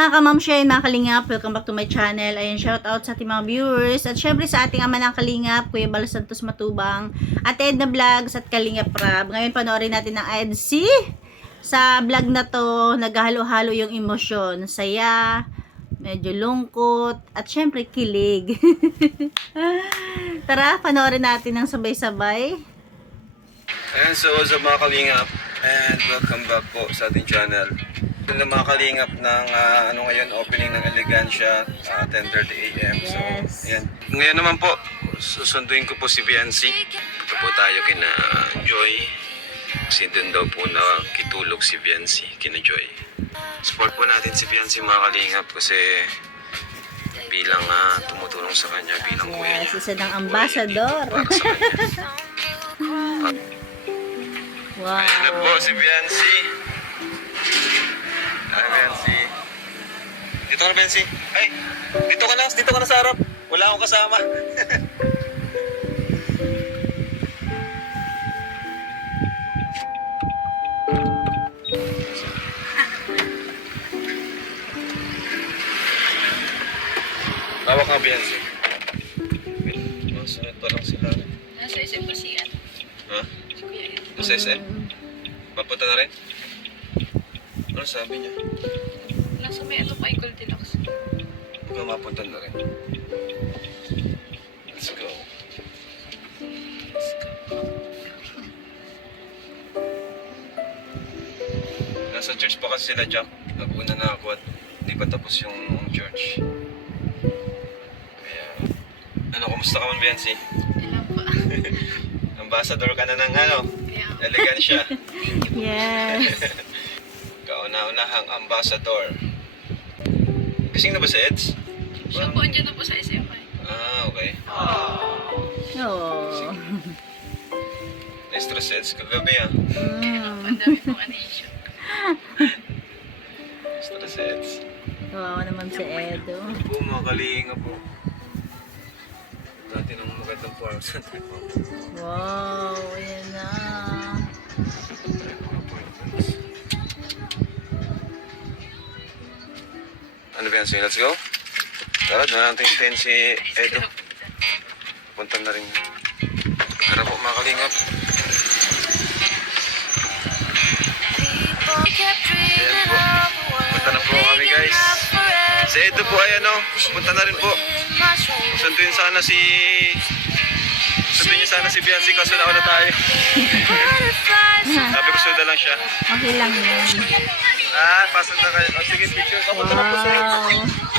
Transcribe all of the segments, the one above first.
Mga kamamsya, mga kalingap, welcome back to my channel. Ayan, shout out sa ating mga viewers. At syempre sa ating ama ng kalingap, Kuya Bala Santos Matubang, at Edna Vlogs at Kalingap Rab. Ngayon panoorin natin ang EDC. Sa vlog na to, naghalo-halo yung emosyon. Saya, medyo lungkot, at syempre kilig. Tara, panoorin natin ng sabay-sabay. Ayan, so up mga kalingap and welcome back po sa ating channel. Na mga kalingap ng ah, ano ngayon, opening ng Elegancia, uh, 10.30 a.m. So, ayan. Ngayon naman po, susunduin ko po si Biancy. Ito po tayo kina Joy. Kasi doon daw po na kitulog si Biancy, kina Joy. Support po natin si Biancy mga kalingap kasi bilang ah, tumutulong sa kanya, bilang kuya Yes, niya. isa ng ambassador. Para sa kanya. Wow. Ayan na po si Biancy. Ay, Biancy. Dito ka na, Biancy. Ay, dito ka na. Dito ka na sa harap. Wala akong kasama. Tawag ka, Biancy. Oh, sunod pa lang sila. Nasa isip ko si ano, Ha? si Kuya Ed. Sa SM? Papunta na rin? Ano sabi niya? Nasa may ano Gold Deluxe. Ikaw mapunta na rin. Let's go. Nasa church pa kasi sila, Jack. Naguna na ako at hindi pa tapos yung church. Kaya, ano, kumusta ka man, Biancy? Alam po. Ambassador ka na ng ano, siya. Yes. Kauna-unahang ambassador. Kasing na ba si Eds? siya po andyan na po sa SMI. Ah, okay. Oh. Na-stress si Eds kagabi ah. Mm. Ang dami pong ano issue. Stress si Eds. Kawawa naman si Edo. Po, mga kalinga po. Dati ng magandang farm sa Wow, ayan na. Ano ba yan? Let's go. Tara, doon natin hintayin si Edo. Punta na rin. Tara po, mga kalingap. Ayan po. Punta na po kami, guys. Si Edo po ay ano, punta na rin po. Sunduin sana si... Sunduin niya sana si Biancy kaso nauna tayo. Sabi ko sundan lang siya. Okay lang yan. Ah, pasok na kayo. Oh, sige, picture. Sa Wow.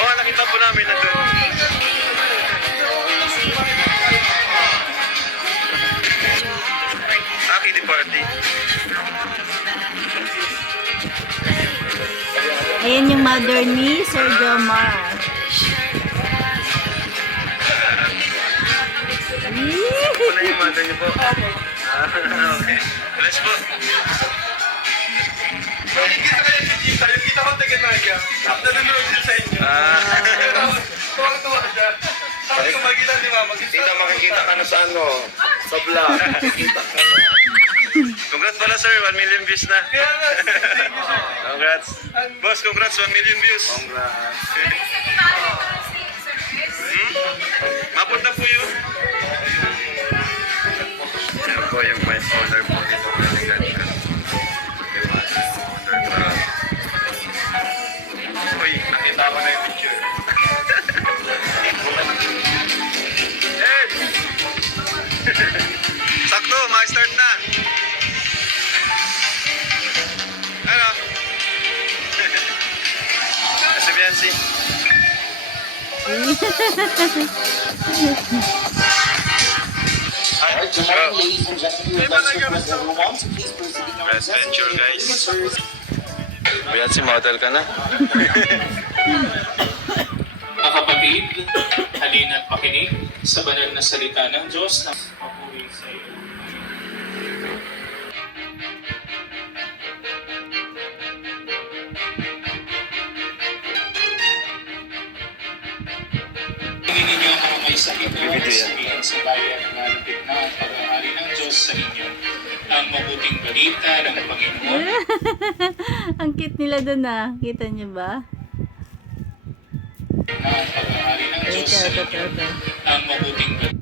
Oh, nakita po namin na doon. Ah, kiddie party. Ayan yung mother ni Sir Jomar. Na yung mother niyo po. Ah, okay. Bless po. Taga naga. Nanonood siya sa inyo. Ah. Tuwang-tuwa siya. Sabi ko magkita ni mama. Tita, makikita ka na sa ano, sa vlog. Makikita ka na. Congrats pala sir, 1 million views na. Congrats. Boss, congrats, 1 million views. Congrats. Best guys. guys. Beyonce, model ka na. Mga kapatid, halina't makinig sa banal na salita ng Diyos na papuri sa iyo. Na Bibigyan. sabihin sa bayan na malapit na ang paghahari ng Diyos sa inyo. Ang mabuting balita ng Panginoon Ang cute nila doon ah. Kita niyo ba? na ang paghahari ng Diyos Ito, sa inyo. ito. Ang mabuting balita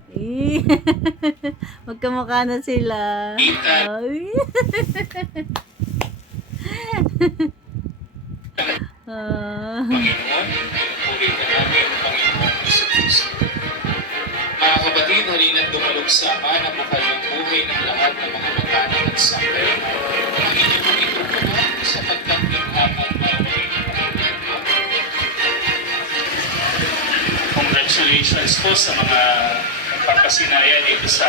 Magkamukha na sila. Ay. Ah. Panginoon, pinupuri ka namin, Panginoon Yesu Cristo. Mga kapatid, halina't dumalog sa Ama na bukal ng buhay ng lahat ng mga matanak at sakay. Ang inyong itutunan sapagkat naghaman maway Congratulations po sa mga nagpapasinaya dito sa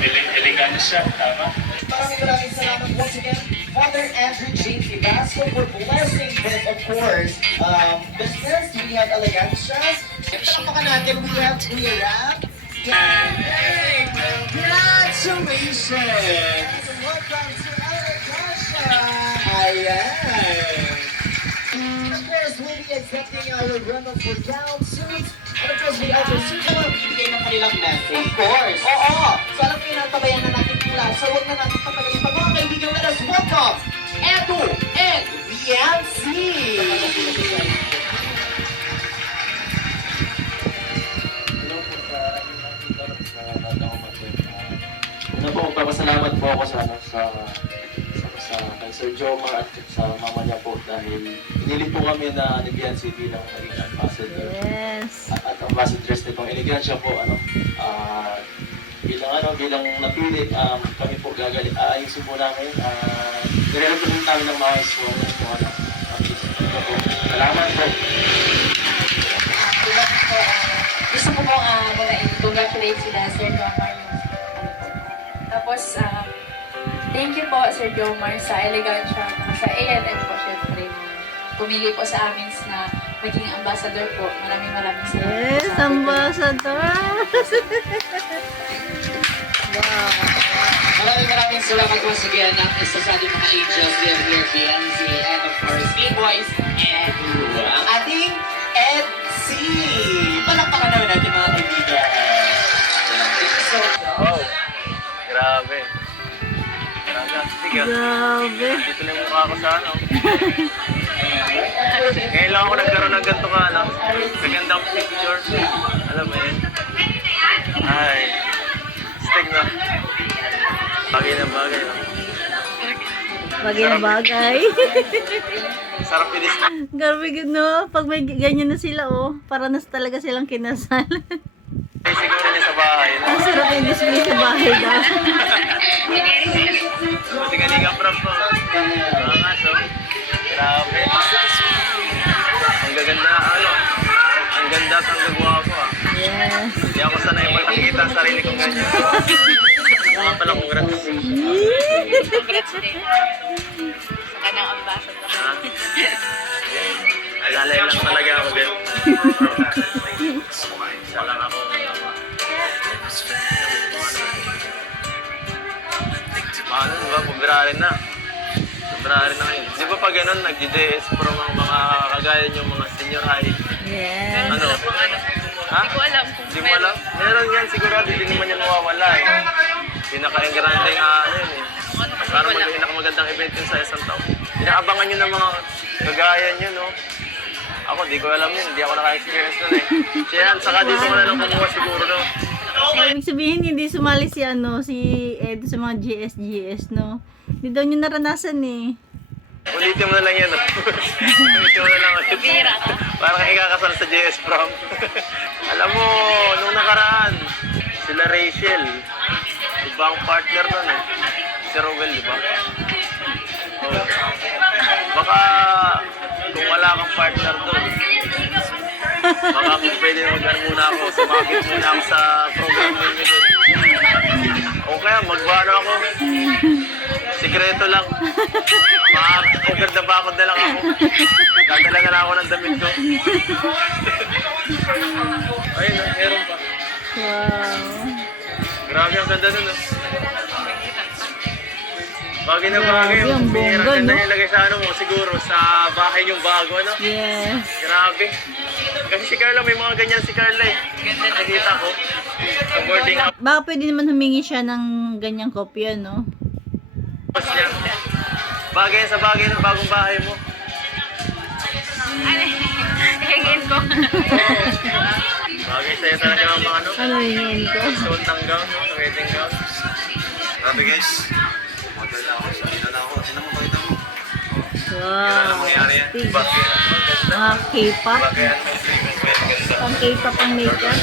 ele- elegansya, tama? Maraming maraming salamat once again, Father Andrew James Ibasco for blessing this, of course, um, business. We have Elegancias. Palakpakan natin, we have Kuya Rap. Yay! Congratulations! Welcome to Elegancia! Ayan! Of course, we'll be accepting our rental for gown suits. And of course, we also suit na magbibigay ng kanilang message. Of course. Oo. So alam ko yung natabayan na natin mula. So huwag na natin patagalin pa. Mga kaibigan, let us welcome Edu and Viancy! Una po, magpapasalamat po ako sa, ano, sa, sa, sa kay Sir Jomar at sa mama niya po dahil pinilit po kami na Nibian City ng naging ambassador. Yes. At, at ambassadors nitong Inigansya po, ano, ah, bilang ano, bilang napili, um, kami po gagali, aayusin po namin, uh, nirerepresent namin ng mga so, ano, po, ano, po. Salamat po. Diba po, ah, gusto ko po uh, muna i-congratulate sila, Sir Jomar. Po. Tapos, ah, thank you po, Sir Jomar, sa elegansya, sa ANM po, syempre, pumili po sa amin na maging ambassador po. Maraming maraming salamat po Yes, sa ambassador. wow. Maraming maraming salamat once again ng isa sa ating mga angels here, here, Viancy, and of course, Big Boys, Edu. Ang ating Ed C. Palakpakan naman natin mga Grabe. Dito na yung mukha ko sa ano. Ngayon lang ako nagkaroon ng ganito ka, ano? Magandang picture. Alam mo yun? Ay. Stig na. Bagay na bagay. No? Bagay na bagay. Sarap inis. Grabe no. Pag may ganyan na sila oh. Para na talaga silang kinasal. Siguro niya sa bahay. Ang sarap yung display sa bahay daw. Buti ka ni Kaprap ko. Mga nga, so. Grabe. Ang gaganda, ano? Ang ganda at ang gagwapo ah. Yes. Hindi ako sanay magpakikita ang sarili kong ganyan. Mga pala congrats. Congrats din. Sa kanang ambassador. Alalay lang talaga ako din. Isa lang ako. Ano, di ba? February na. February na ngayon. Di ba pag ganun, nag-JS pro mga, mga kagaya yung mga senior high? Yes. Ano? Ano. Ha? Hindi ko alam kung Hindi mo alam? Meron yan sigurado, hindi naman yan mawawala eh. Pinaka-engrande nga ano yun eh. Ano kasi Parang wala. mag pinakamagandang event yun sa isang taon. Inaabangan nyo ng mga kagaya nyo, no? Ako, di ko alam yun. Hindi ako naka-experience nun eh. Siya yan, saka dito ko na lang kumuha siguro, no? Ibig sabihin, hindi sumali si ano, si Ed sa mga GS, GS, no? Hindi daw niyo naranasan eh. Ulitin mo na lang yan? Ulitin mo na lang. Bira ka. Parang ikakasal sa JS prom. alam mo, nung nakaraan, sila Rachel. Iba ang partner nun eh. Si Rowell, di ba? Oh. Baka kung wala kang partner doon, baka kung pwede na mag muna ako. Sumabit muna ako sa program ninyo dun. O kaya, magbaano ako. Sikreto lang. Ma-over the bakod na lang ako. Dadala na lang ako ng damit ko. Ayun, ah, meron pa. Wow. Grabe ang ganda nun, oh. Bagay na bagay. Grabe, ang bongga, no? yung lagay sa ano mo, siguro, sa bahay yung bago, ano? Yes. Grabe. Kasi si Carla, may mga ganyan si Carla eh. Nakikita ko. Sa boarding house Baka pwede naman humingi siya ng ganyang kopya, no? niya. Bagay sa bagay ng bagong bahay mo. Hingin ko. Bagay sa'yo talaga ang mga ano. Ano yun ko? Suot ng gown, no? Ng wedding gown. Grabe guys. Wow. Astig. Mga K-pop. Pang K-pop ang makeup.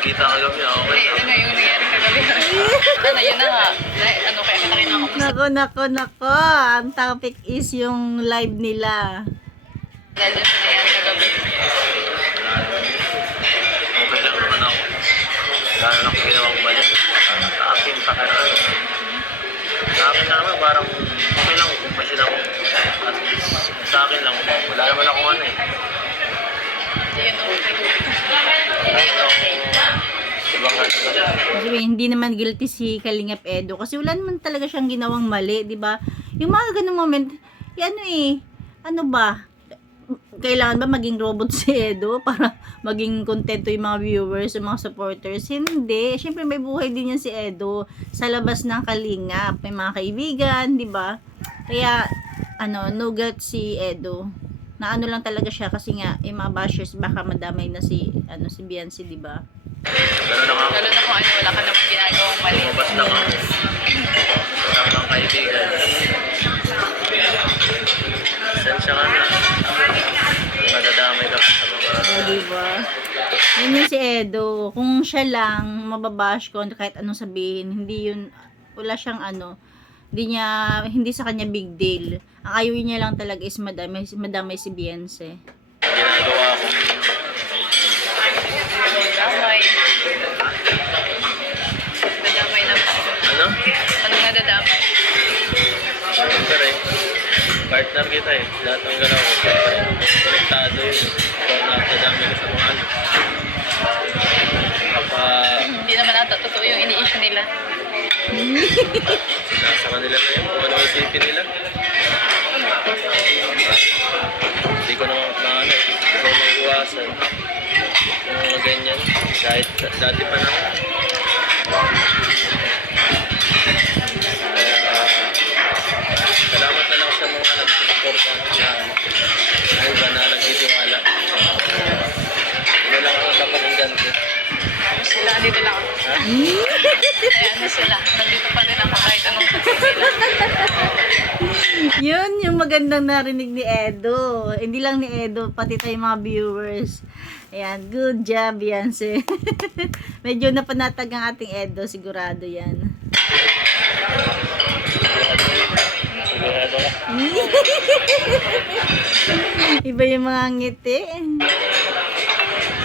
Nagkita ka gabi, ah, okay Ay, lang. ano yung nangyari kagabi? ano, yun na nga. Ay, Ano, kaya kita kayo nakamusta. Nako, nako, nako. Ang topic is yung live nila. Dahil dun sa nangyari kagabi. Okay lang naman ako. Lalo na kung ginawang mali. Sa akin, sa kanan. Sa akin na naman, parang okay lang kung pasin ako. At least, sa akin lang, wala naman akong ano eh. Hindi yun okay. Hindi yun okay. Kasi hindi naman guilty si Kalingap Edo kasi wala naman talaga siyang ginawang mali, 'di ba? Yung mga ganung moment, y- ano eh, ano ba? Kailangan ba maging robot si Edo para maging kontento yung mga viewers, yung mga supporters? Hindi. Siyempre may buhay din yan si Edo sa labas ng Kalingap. May mga kaibigan, 'di ba? Kaya ano, no guilt si Edo. Na ano lang talaga siya kasi nga yung mga bashers baka madamay na si ano si Biancy, 'di ba? Ganun lang ako. Lalo na kung ano, wala ka namang ginagawang mali. Lumabas lang ako. Kasama ng kaibigan. Sensya ka na. Nadadamay ka sa mga... O, diba? Yun yung si Edo. Kung siya lang, mababash ko kahit anong sabihin, hindi yun, wala siyang ano, hindi niya, hindi sa kanya big deal. Ang ayaw niya lang talaga is madamay, madamay si Beyonce. Ginagawa ko. Partner kita eh. Lahat ng galaw ko. Konektado yun. Ikaw na nadami ka sa mga ano. Kapag Hindi naman ata totoo yung ini-issue nila. nasa kanila na yun, kung ano isipin nila. Hindi ko naman na ano, hindi ko na iwasan. Yung mga ganyan, kahit dati pa na. Nagsusuporta na ay ba na nagtitiwala. Yun lang ang kapakinggan ko. Sila, dito lang ako. Ayan na sila. Nandito pa rin ako kahit anong. Yun yung magandang narinig ni Edo. Hindi lang ni Edo, pati tayo mga viewers. Ayan, good job, Beyonce. Medyo napanatag ang ating Edo, sigurado yan. Sigurado ka. Iba yung mga ngiti.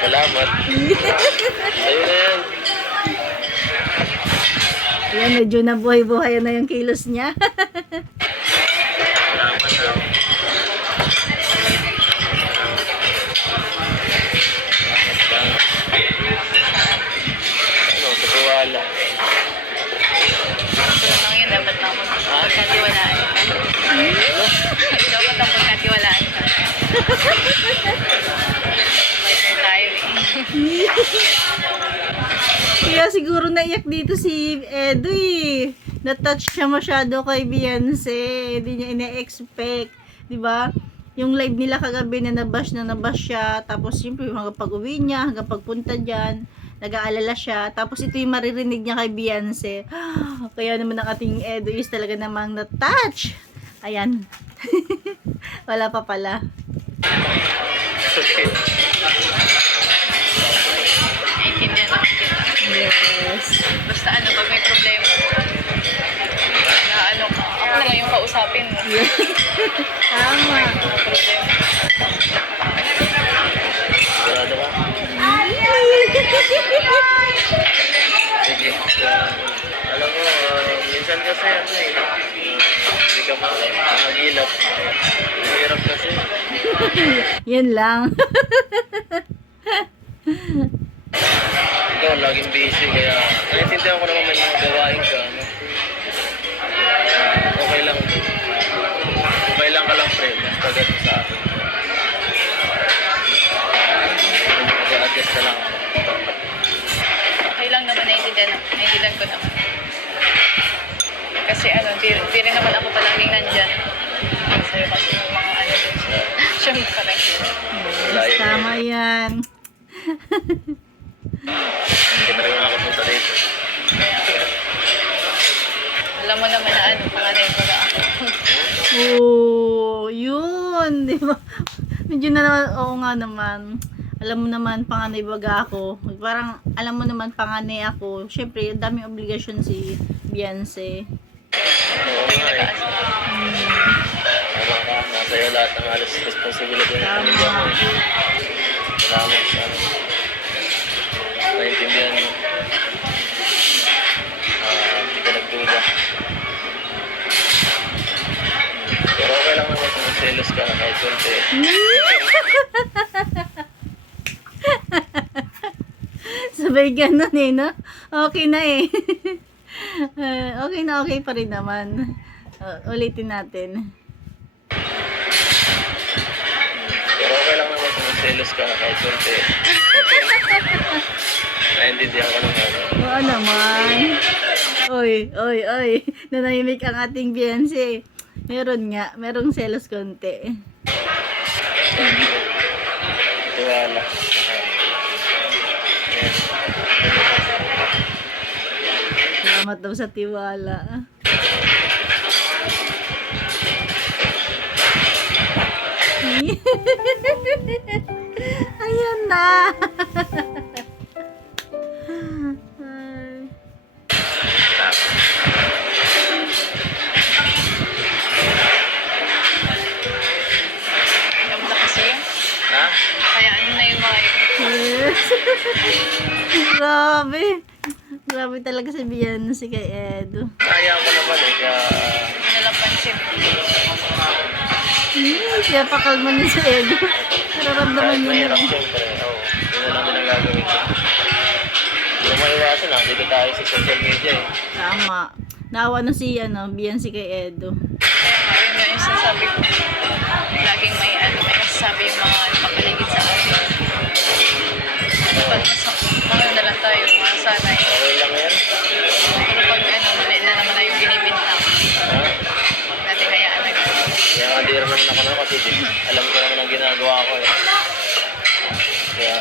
Salamat. Ayun na yan. Ayan, medyo nabuhay-buhay na yung kilos niya. siguro naiyak dito si Edo eh. Na-touch siya masyado kay Beyonce. Hindi niya ina-expect. 'Di ba? yung live nila kagabi na nabash na nabash siya. Tapos, siyempre, hanggang pag-uwi niya, hanggang pagpunta dyan, nag-aalala siya. Tapos, ito yung maririnig niya kay Beyonce. Kaya naman ang ating Edo is talaga namang na-touch. Ayan. Wala pa pala. Kita. Yes. Basta ano, pag may problema, na ano ka, ako na lang yung kausapin mo. Tama. Mga problema. Sigurado ka? Sige. Alam mo, ah, minsan kasi ano eh, hindi ka makagilap. Mahirap kasi. Yan lang. Ikaw, laging busy, kaya naiintindihan ko naman may mga gawain ka. No? Kaya okay lang. Okay lang ka lang, pre. Basta ganun sa akin. Mag-adjust na lang. Okay lang naman, naiintindihan, naiintindihan ko naman. Kasi ano, di, di rin naman ako palaging nandyan. Sa'yo kasi yung mga ano din. Siyempre. Tama yan. Medyo na naman, oo nga naman. Alam mo naman, panganay baga ako. Parang, alam mo naman, panganay ako. Siyempre, daming obligasyon si Beyonce. Oo nga eh. Tama ka. Nasa iyo lahat ng halos ng pamilya mo. eh. Salamat sa ano. Naintindihan mo. Ah, Hindi ka nagduda. Pero okay lang magselos ka kahit konti. Sabay ganun eh, no? Okay na eh. Eh, okay na okay pa rin naman. Uh, ulitin natin. Pero okay lang naman kung magselos ka kahit konti. Naintindihan ko naman. Oo naman. Oy, oy, oy. Nanahimik ang ating Beyonce. Meron nga, merong selos konti. Tiwala. Salamat daw sa tiwala. Ayan na. Grabe. Grabe talaga si Beyonce kay Edo. Kaya ko naman eh. Kaya Hindi na lang pansin. Hmm, siya pakalma niya si Edo. Nararamdaman kahit niya mahirap na. siyempre. Oo. Yun na lang din ang gagawin ko. Hindi mo maiwasan ah. Dito tayo sa social media eh. Tama. Naawa na si ano, Beyonce kay Edo. Kaya nga, yun nga yung sinasabi ko. Laging may ano, may nasasabi yung mga nakapaligid sa akin. Mas mga na lang tayo, mga sanay. Okay lang yan. Pero pag ano, mali na naman na yung binibintang, Ha? huwag natin hayaan na gano'n. Kaya nga di naman ako na kasi di, alam ko naman ang ginagawa ko eh. Kaya...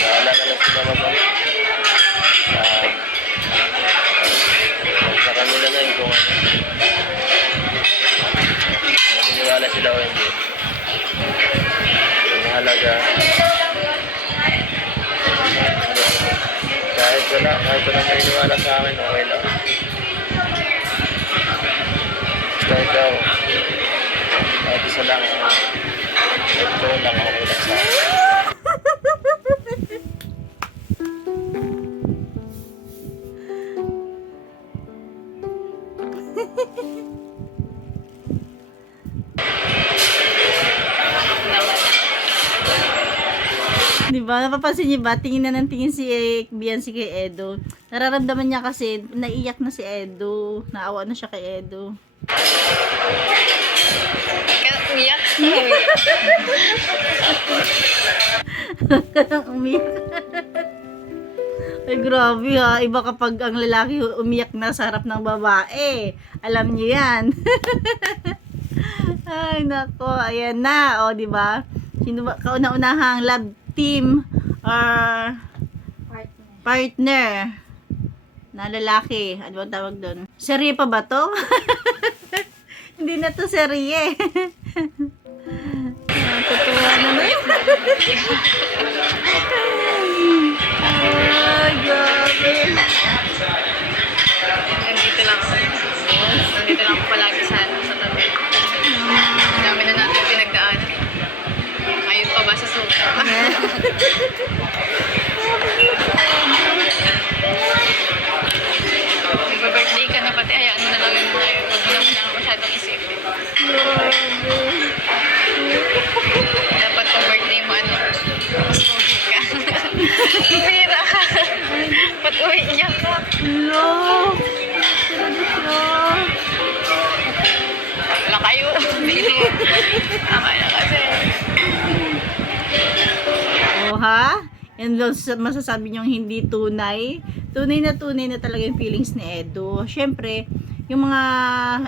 Bahala na sila mag Kahit wala, kahit wala maniniwala sa akin, okay lang. Basta ikaw, kahit isa lang, ito lang ako lang sa akin. Napapansin niyo ba? Tingin na ng tingin si Beyonce kay Edo. Nararamdaman niya kasi naiyak na si Edo. Naawa na siya kay Edo. Kaya umiyak. Umiyak. Ay, grabe ha. Iba kapag ang lalaki umiyak na sa harap ng babae. Alam niyo yan. Ay, nako. Ayan na. O, di ba? Sino ba? Kauna-unahang love team or partner na lalaki. Ano bang tawag doon? Serye pa ba to? Hindi na to serye. Ah, Totoo naman yun. Ay, grabe. Nandito lang ako. Nandito lang ako palagi Yan daw sa- masasabi niyong hindi tunay. Tunay na tunay na talaga yung feelings ni Edo. Siyempre, yung mga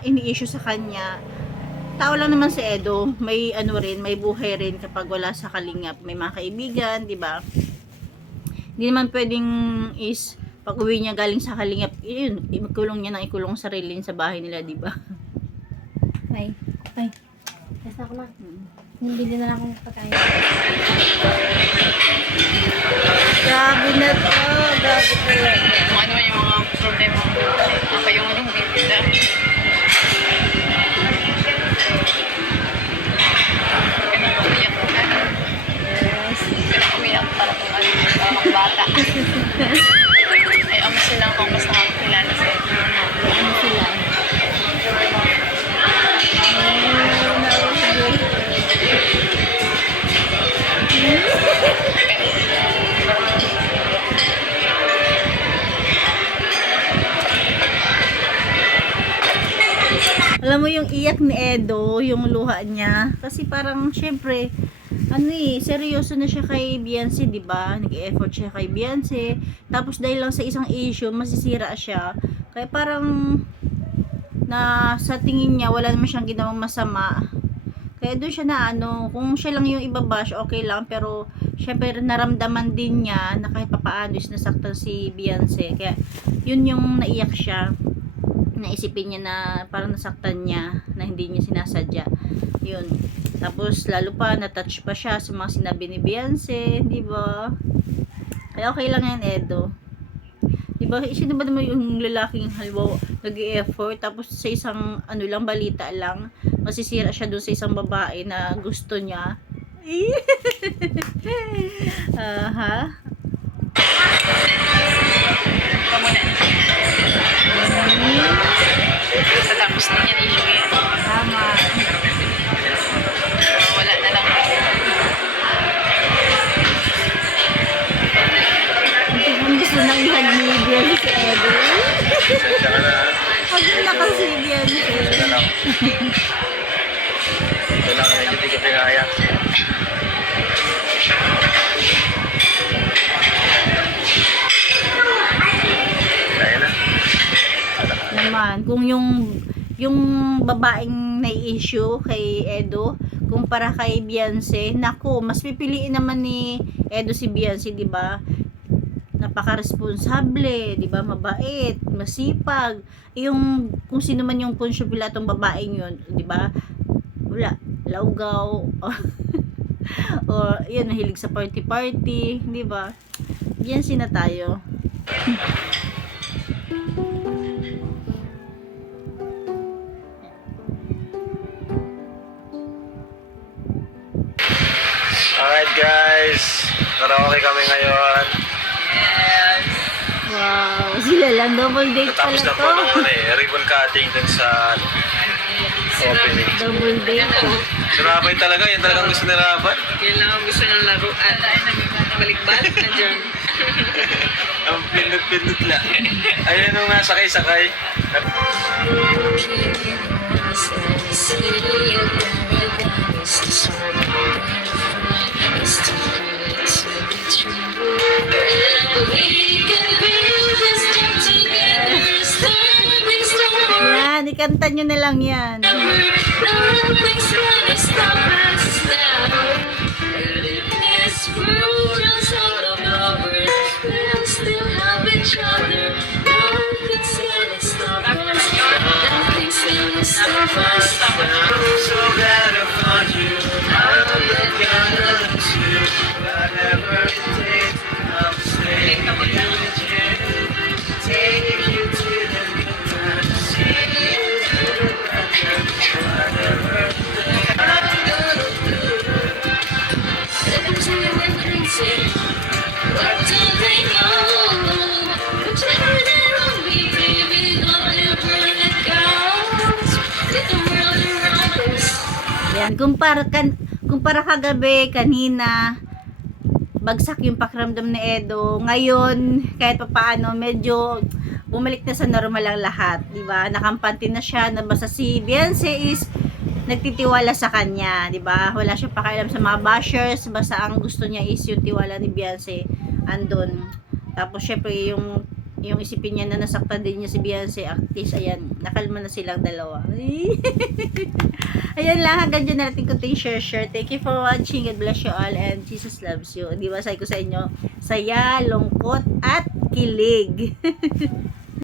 ini-issue sa kanya, tao lang naman si Edo. May ano rin, may buhay rin kapag wala sa kalingap. May mga kaibigan, di ba? Hindi naman pwedeng is pag uwi niya galing sa kalingap, yun, ikulong niya nang ikulong sarili sa bahay nila, di ba? Ay, ay. Basta ako na. Nabili na lang akong pagkain. Grabe na to, grabe talaga. Ano yung mga problema mo. Ako yung anong bibida. Kaya umiyak ka. Kaya umiyak para kung ano, para mga Alam mo yung iyak ni Edo, yung luha niya. Kasi parang, syempre, ano eh, seryoso na siya kay Beyonce, di ba? Nag-effort siya kay Beyonce. Tapos dahil lang sa isang issue, masisira siya. Kaya parang, na sa tingin niya, wala naman siyang ginawang masama. Kaya doon siya na ano, kung siya lang yung ibabash, okay lang. Pero, syempre, naramdaman din niya na kahit papaano is nasaktan si Beyonce. Kaya, yun yung naiyak siya naisipin niya na parang nasaktan niya na hindi niya sinasadya. Yun. Tapos lalo pa na-touch pa siya sa mga sinabi ni Beyonce, di ba? Kaya okay lang yan, Edo. Di ba? Sino ba naman yung lalaking halimbawa nag-effort tapos sa isang ano lang balita lang masisira siya doon sa isang babae na gusto niya. Aha. Ikaw Na yan. Tama. Wala na lang. Ang gusto nang Beyonce si Edo. Sensya ka na. Pag na kasi Beyonce. Ito lang. Ito lang, medyo di ko pinaya. Kaya na. naman kung yung yung babaeng nai-issue kay Edo kumpara kay Beyonce nako mas pipiliin naman ni Edo si Beyonce di ba napaka-responsable, di ba? Mabait, masipag. Yung kung sino man yung punsyo pila tong babaeng yun, di ba? Wala, laugaw. o yun, nahilig sa party-party, di ba? Beyonce na tayo. Guys, karaoke kami ngayon. Yes. Wow, sila lang double date pala Natapos na po to. ano eh, ribbon cutting dun sa opening. Double date to. Si Rabay talaga, yan talagang gusto ni Rabay. Kailangan gusto ng laruan. Balikbat na dyan. Ang pindot-pindot lang. Ayun nung nasakay-sakay. We ikanta nyo na lang yan. Nothing's Yan, kumpara, kan, kumpara kagabi, kanina, bagsak yung pakiramdam ni Edo. Ngayon, kahit pa paano, medyo bumalik na sa normal ang lahat, di ba? Nakampante na siya, na basta si Beyonce is nagtitiwala sa kanya, di ba? Wala siyang pakialam sa mga bashers, basta ang gusto niya is yung tiwala ni Beyonce andun. Tapos syempre yung yung isipin niya na nasaktan din niya si Beyonce, least ayan, nakalma na silang dalawa. Ayan lang, hanggang dyan na natin kunting share share. Thank you for watching. God bless you all and Jesus loves you. Di ba, sabi ko sa inyo, saya, lungkot, at kilig.